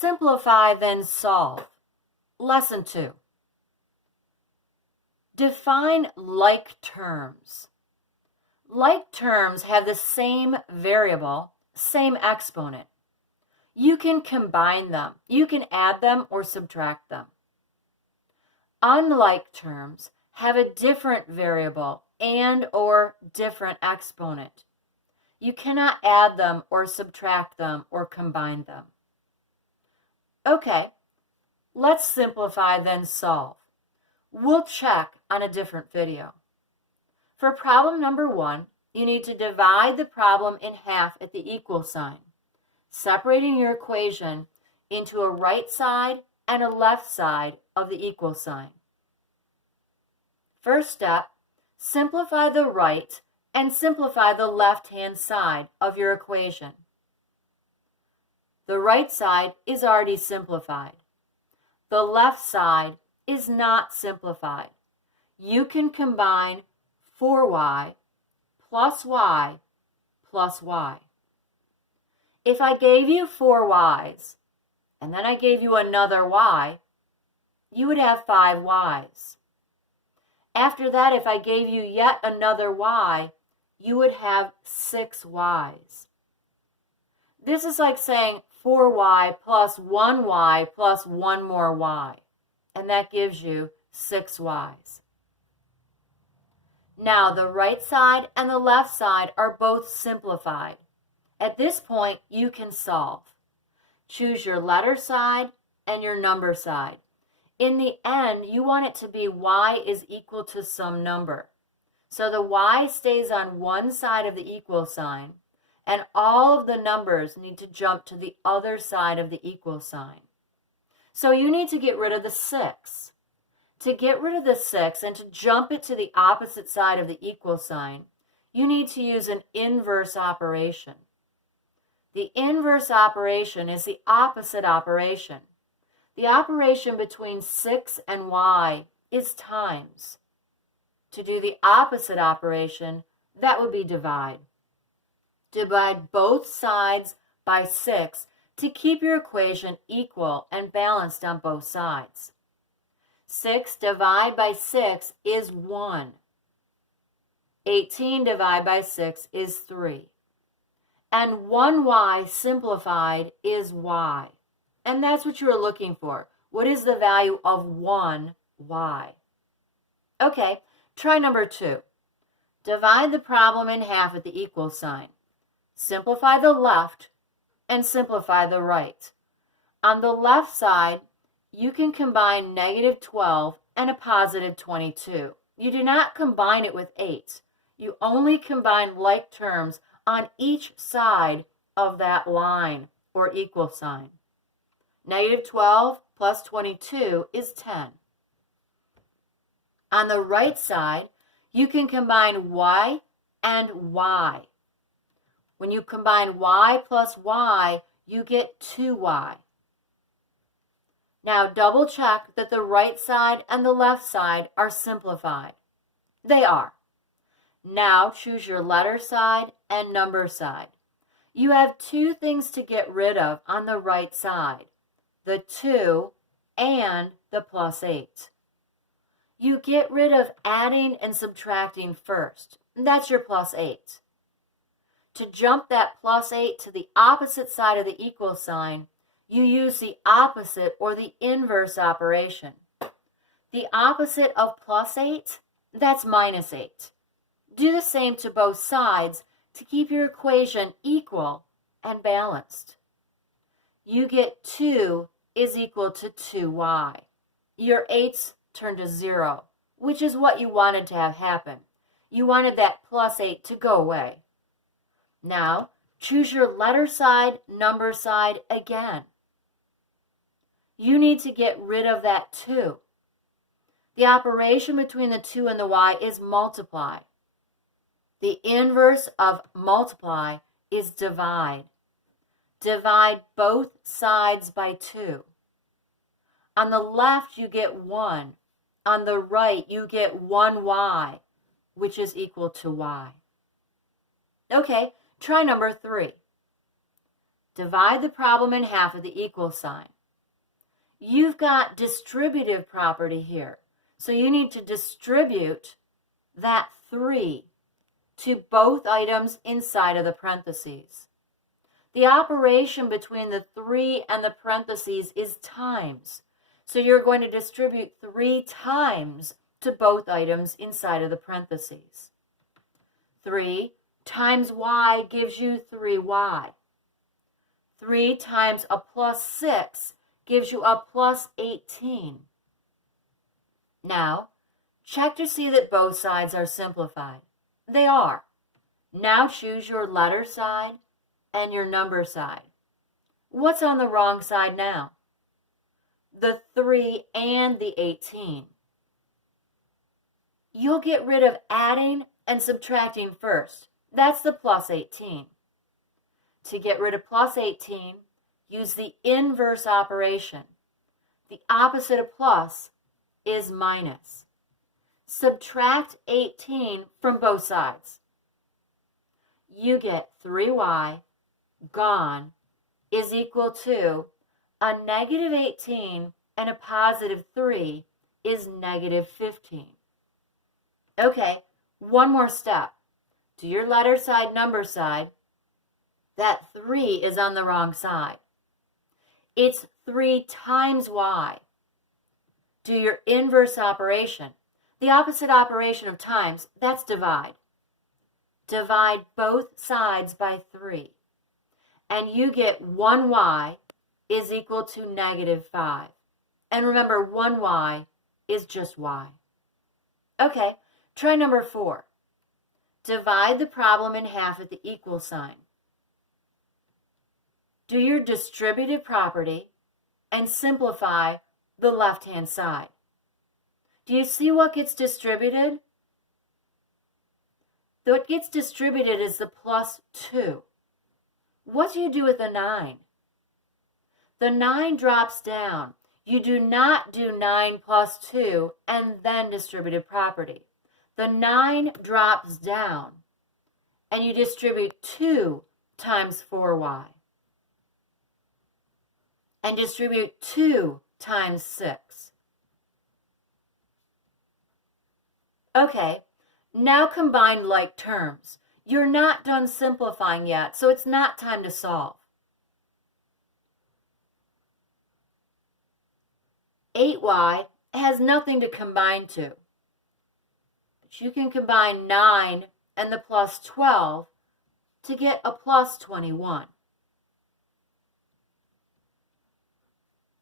Simplify, then solve. Lesson 2. Define like terms. Like terms have the same variable, same exponent. You can combine them. You can add them or subtract them. Unlike terms have a different variable and or different exponent. You cannot add them or subtract them or combine them. Okay, let's simplify, then solve. We'll check on a different video. For problem number 1, you need to divide the problem in half at the equal sign, separating your equation into a right side and a left side of the equal sign. First step, simplify the right and simplify the left-hand side of your equation. The right side is already simplified. The left side is not simplified. You can combine 4y plus y plus y. If I gave you 4 y's and then I gave you another y, you would have 5 y's. After that, if I gave you yet another y, you would have 6 y's. This is like saying 4y plus 1y plus 1 more y, and that gives you 6 y's. Now the right side and the left side are both simplified. At this point, you can solve. Choose your letter side and your number side. In the end, you want it to be y is equal to some number. So the y stays on one side of the equal sign, and all of the numbers need to jump to the other side of the equal sign. So you need to get rid of the 6. To get rid of the 6 and to jump it to the opposite side of the equal sign, you need to use an inverse operation. The inverse operation is the opposite operation. The operation between 6 and y is times. To do the opposite operation, that would be divide. Divide both sides by 6 to keep your equation equal and balanced on both sides. 6 divided by 6 is 1. 18 divided by 6 is 3. And 1y simplified is y. And that's what you were looking for. What is the value of 1y? Okay, try number 2. Divide the problem in half at the equal sign. Simplify the left and simplify the right. On the left side, you can combine negative 12 and a positive 22. You do not combine it with 8. You only combine like terms on each side of that line or equal sign. Negative 12 plus 22 is 10. On the right side, you can combine y and y. When you combine y plus y, you get 2y. Now double check that the right side and the left side are simplified. They are. Now choose your letter side and number side. You have 2 things to get rid of on the right side, the 2 and the plus 8. You get rid of adding and subtracting first. That's your plus 8. To jump that plus 8 to the opposite side of the equal sign, you use the opposite or the inverse operation. The opposite of plus 8, that's minus 8. Do the same to both sides to keep your equation equal and balanced. You get 2 is equal to 2y. Your 8's turn to 0, which is what you wanted to have happen. You wanted that plus 8 to go away. Now, choose your letter side, number side again. You need to get rid of that 2. The operation between the 2 and the y is multiply. The inverse of multiply is divide. Divide both sides by 2. On the left, you get 1. On the right, you get 1y, which is equal to y. Okay, try number 3. Divide the problem in half with the equal sign. You've got distributive property here. So you need to distribute that 3 to both items inside of the parentheses. The operation between the 3 and the parentheses is times. So you're going to distribute 3 times to both items inside of the parentheses. 3 times y gives you 3y. 3 times a plus 6 gives you a plus 18. Now, check to see that both sides are simplified. They are. Now choose your letter side and your number side. What's on the wrong side now? The 3 and the 18. You'll get rid of adding and subtracting first. That's the plus 18. To get rid of plus 18, use the inverse operation. The opposite of plus is minus. Subtract 18 from both sides. You get 3y gone is equal to a negative 18 and a positive 3 is negative 15. Okay, one more step. Do your letter side, number side. That 3 is on the wrong side. It's 3 times y. Do your inverse operation. The opposite operation of times, that's divide. Divide both sides by 3. And you get 1y is equal to negative 5. And remember, 1y is just y. Okay, try number 4. Divide the problem in half with the equal sign. Do your distributive property and simplify the left-hand side. Do you see what gets distributed? What gets distributed is the plus 2. What do you do with the 9? The 9 drops down. You do not do 9 plus 2 and then distributive property. The 9 drops down and you distribute 2 times 4y. And distribute 2 times 6. Okay, now combine like terms. You're not done simplifying yet, so it's not time to solve. 8y has nothing to combine to. But you can combine 9 and the plus 12 to get a plus 21.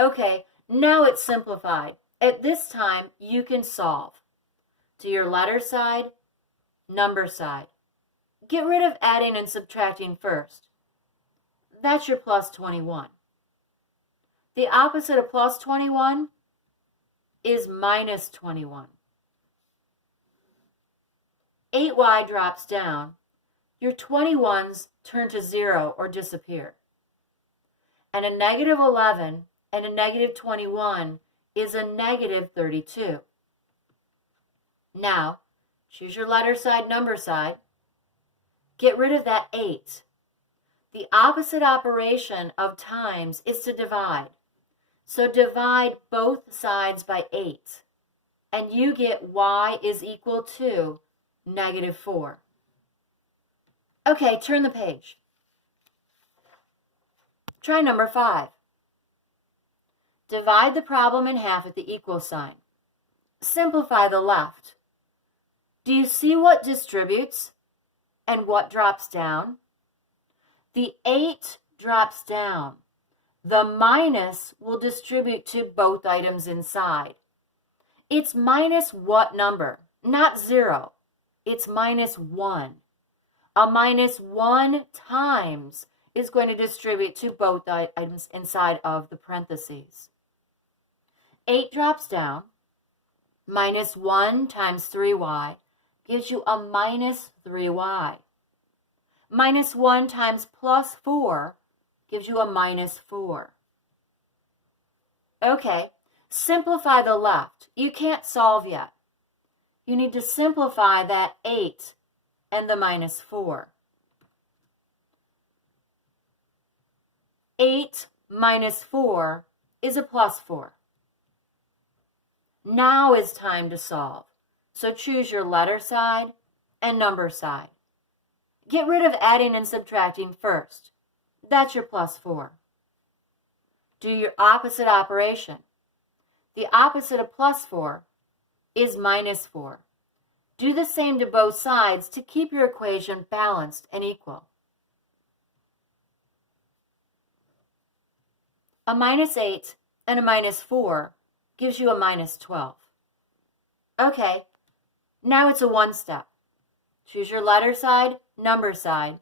Okay, now it's simplified. At this time, you can solve. To your letter side, number side. Get rid of adding and subtracting first. That's your plus 21. The opposite of plus 21 is minus 21. 8y drops down. Your 21s turn to 0 or disappear. And a negative 11 and a negative 21 is a negative 32. Now, choose your letter side, number side. Get rid of that 8. The opposite operation of times is to divide. So divide both sides by 8. And you get y is equal to negative 4. Okay, turn the page. Try number 5. Divide the problem in half with the equal sign. Simplify the left. Do you see what distributes and what drops down? The 8 drops down. The minus will distribute to both items inside. It's minus what number? Not 0. It's minus 1. A minus 1 times is going to distribute to both items inside of the parentheses. 8 drops down. Minus 1 times 3y gives you a minus 3y. Minus 1 times plus 4 gives you a minus 4. Okay, simplify the left. You can't solve yet. You need to simplify that 8 and the minus 4. 8 minus 4 is a plus 4. Now is time to solve. So choose your letter side and number side. Get rid of adding and subtracting first. That's your plus 4. Do your opposite operation. The opposite of plus 4 is minus 4. Do the same to both sides to keep your equation balanced and equal. A minus 8 and a minus 4 gives you a minus 12. Okay, now it's a one step. Choose your letter side, number side.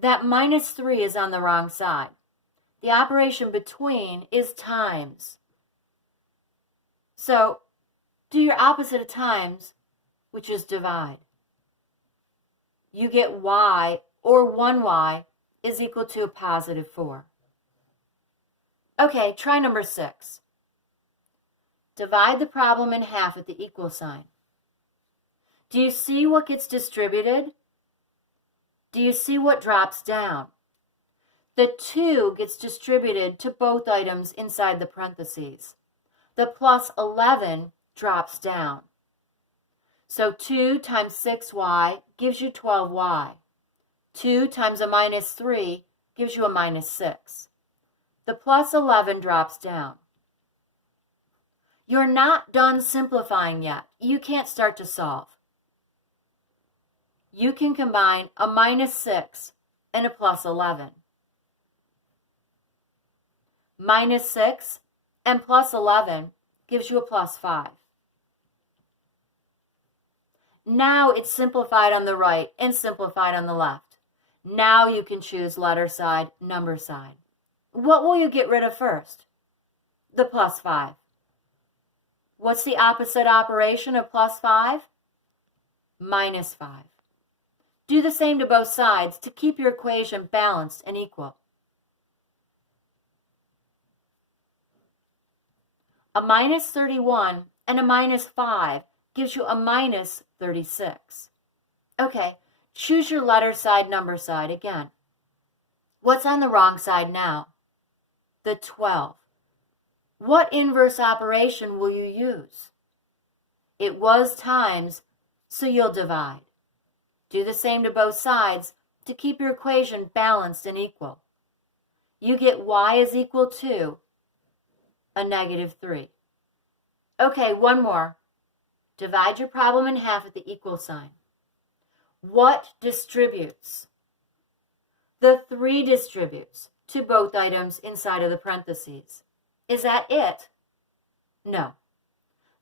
That minus 3 is on the wrong side. The operation between is times. So, do your opposite of times, which is divide. You get y, or 1y, is equal to a positive 4. Okay, try number 6. Divide the problem in half at the equal sign. Do you see what gets distributed? Do you see what drops down? The 2 gets distributed to both items inside the parentheses. The plus 11 drops down. So 2 times 6y gives you 12y. 2 times a minus 3 gives you a minus 6. The plus 11 drops down. You're not done simplifying yet. You can't start to solve. You can combine a minus 6 and a plus 11. Minus 6 and plus 11 gives you a plus 5. Now it's simplified on the right and simplified on the left. Now you can choose letter side, number side. What will you get rid of first? The plus 5. What's the opposite operation of plus 5? Minus 5. Do the same to both sides to keep your equation balanced and equal. A minus 31 and a minus 5 gives you a minus 36. Okay, choose your letter side, number side again. What's on the wrong side now? The 12. What inverse operation will you use? It was times, so you'll divide. Do the same to both sides to keep your equation balanced and equal. You get y is equal to a negative 3. Okay, one more. Divide your problem in half at the equal sign. What distributes? The 3 distributes to both items inside of the parentheses. Is that it? No.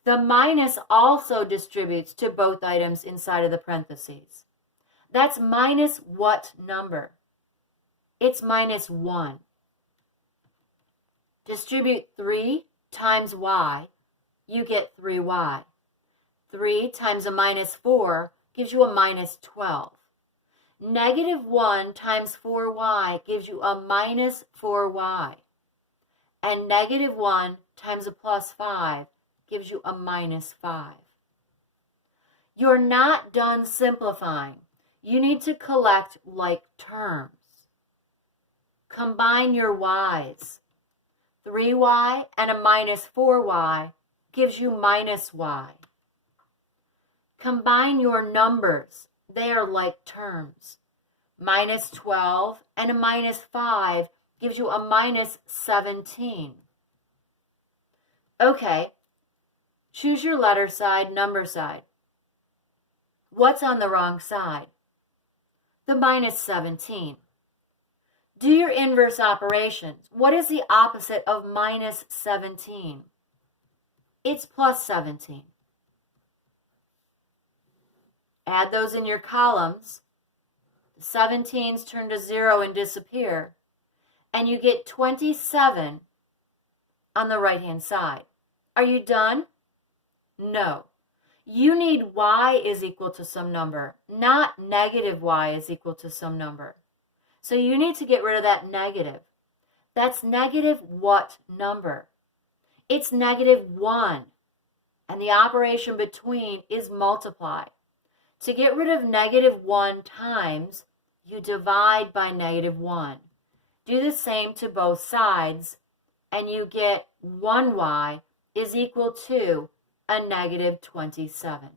The minus also distributes to both items inside of the parentheses. That's minus what number? It's minus 1. Distribute 3 times y, you get 3y. 3 times a minus 4 gives you a minus 12. Negative 1 times 4y gives you a minus 4y. And negative 1 times a plus 5 gives you a minus 5. You're not done simplifying. You need to collect like terms. Combine your y's. 3y and a minus 4y gives you minus y. Combine your numbers. They are like terms. Minus 12 and a minus 5 gives you a minus 17. Okay, choose your letter side, number side. What's on the wrong side? The minus 17. Do your inverse operations. What is the opposite of minus 17? It's plus 17. Add those in your columns. The 17s turn to 0 and disappear. And you get 27 on the right-hand side. Are you done? No. You need y is equal to some number, not negative y is equal to some number. So you need to get rid of that negative. That's negative what number? It's negative 1. And the operation between is multiply. To get rid of negative 1 times, you divide by negative 1. Do the same to both sides, and you get 1y is equal to a negative 27.